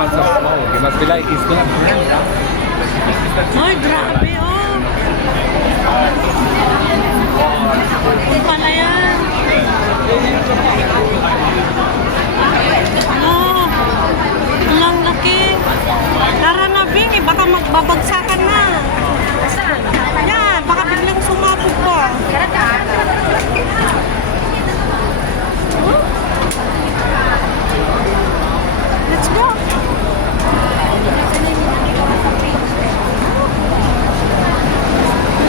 amounts of smoke. It must be like it's gonna burn down. Ay, grabe, oh. Ito pala yan. Oh, ilang laki. Tara na, Bing, eh, baka magbabagsakan na. Yan, baka biglang sumabog pa. Let's go.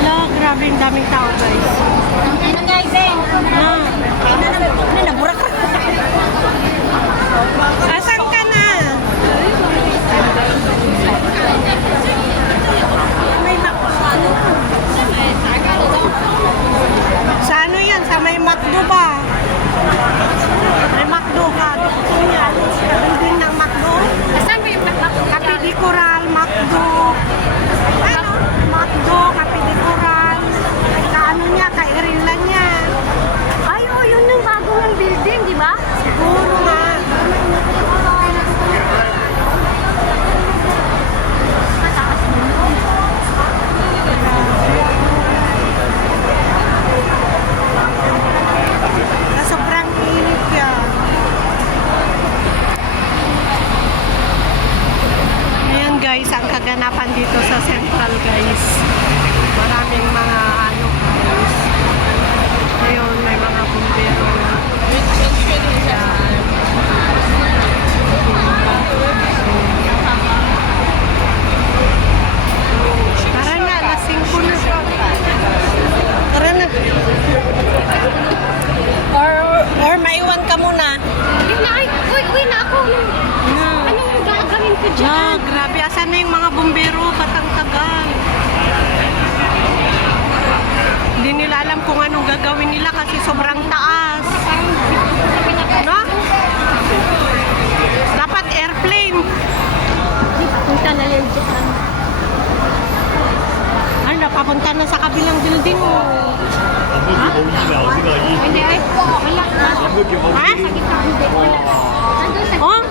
Hello, grabe yung daming tao, guys. Ano guys eh? Naburak ka. Asan ka na? Sa ano yan? Sa may McDo ba? May McDo ka. Gusto niya. Building ng McDo. Saan ba yung Cafe de Coral, McDo. Ano? McDo, Cafe de Coral. Kaano niya, kairilan niya. Ay, oh, yun yung bagong building, di ba? Siguro nga. Na sobrang init yan. Ayan guys, ang kaganapan dito sa Central guys. Maraming mga ano guys. Ngayon may mga bumbero. Tara na, lasing ko na. Tara na. Or maiwan ka muna. Hindi na, ay, uy na ako. Anong gagawin ko dyan? Ah, grabe. Asan na yung mga bumbero? Batang tagal. Hindi nila alam kung anong gagawin nila kasi sobrang taas. No? Dapat airplane. Punta na lang dyan. Ano, napapunta na sa kabilang building mo. Hindi, ay, wala na. Ha? Nandun sa Oh?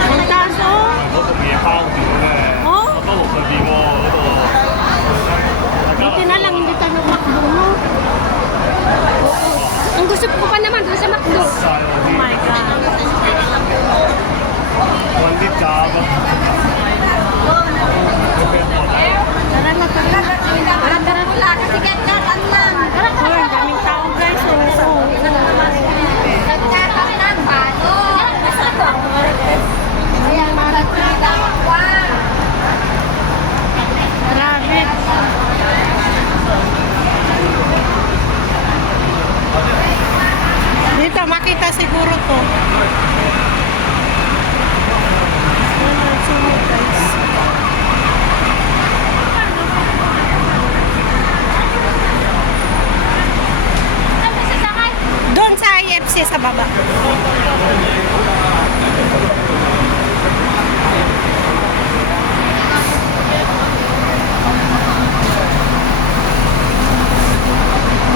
Ang taas, oh. 嗰棟嘢包住嘅， Oh? 北路上邊喎嗰度。 Buti na lang, hindi tayo makbo, no? Ang gusto ko pa naman doon sa McDo. Oh my God. 揾啲站啊！ Tara na, tara na. Tara, wala kasi ganda, lang. Oh, ang daming tao, guys. Oh. Ganda, lang, balo. Ayan, maragkita. Grabe. Dito, makita siguro to. Ayan, sunod, guys. Saan ba sasakay? Doon sa IFC sa baba.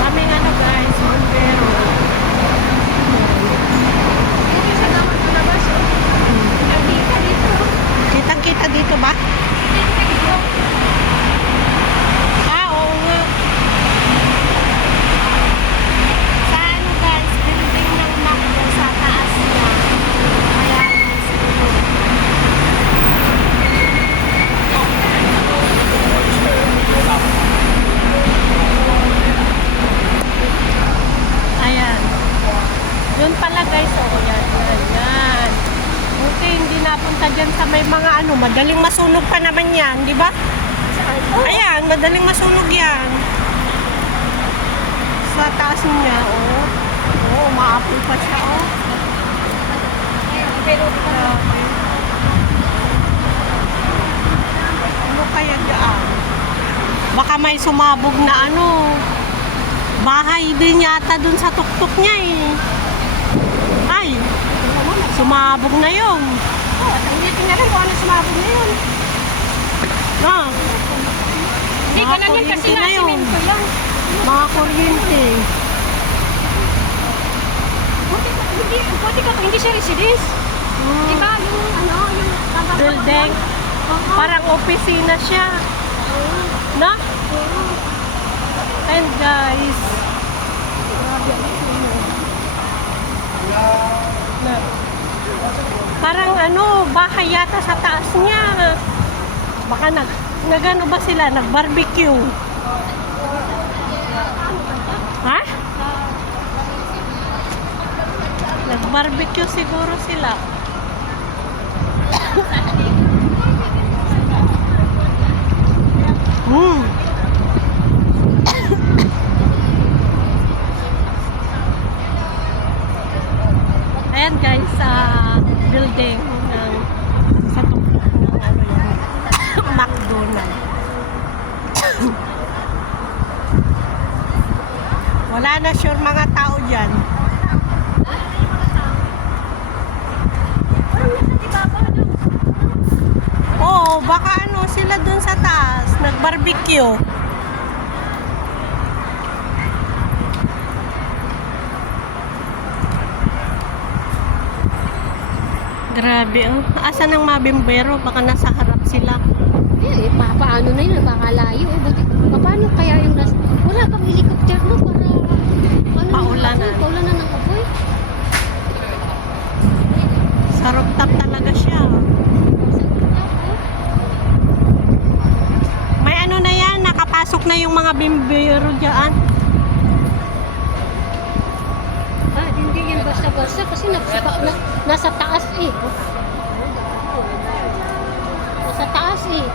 Daming ano guys, bumbero. Kitang-kita dito ba? Ah, oo nga. Sa ano guys, building ng McDo sa taas niya. Ayan, siguro. Ayan. Yun pala guys, oh, yan, yan, yan. Buti hindi napunta dyan sa may mga ano, madaling masunog pa naman yan, di ba? Ayan, madaling masunog yan. Sa taas niya, oh. Oh, umaapoy pa siya, oh. Pero, Grabe. Ano kaya dyan? Baka may sumabog na ano. Bahay din yata dun sa tuktok niya eh. Ay, sumabog na yun. hindi tingnan kung ano sumabog na yun. Ah, Hindi ko lang yun kasi kuryente na yun. nasimento yun. Mga kuryente. Buti ka, hindi siya residence. Diba yung ano? building. Parang opisina siya. No? And guys, na, parang ano, bahay yata sa taas niya. Baka nagano ba sila? Nag-barbecue. Ha? Nag-barbecue siguro sila. Ayan guys, sa building ng sa tuktok ng ano yan, McDonald's. Wala na sure mga tao dyan. Oo, baka ano sila dun sa taas, nag-barbecue. Grabe, oh. Asan ang mabimbero? Baka nasa harap sila. Eh, paano na yun? Napakalayo. Eh, buti, paano kaya yung wala bang helicopter no? Para, ano, Paulanan. Paulanan ng apoy. Sa rooftop talaga siya. May ano na yan, nakapasok na yung mga bimbero dyan. Ah, hindi yan basta-basta kasi nasa taas eh. Nasa taas eh.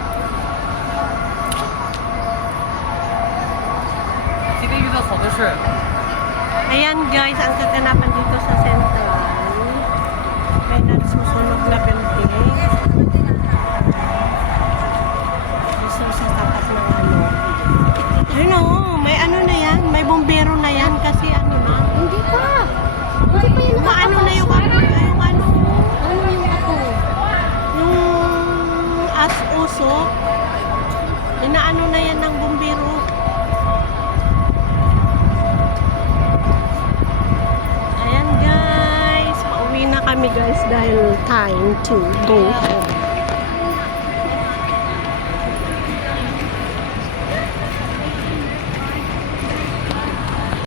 Ayan guys, ang kaganapan dito sa Central. May nagsusunog na building. Dito sa tapat ng ano. Ayun o, may ano na yan. May bombero na yan kasi ano na. Hindi pa. Hindi pa yun Maano na yung ano. Yung ano. Ano yung ako? Yung as-uso. Inaano na yan ng bombero. Ayan guys, pauwi na kami guys dahil time to go home.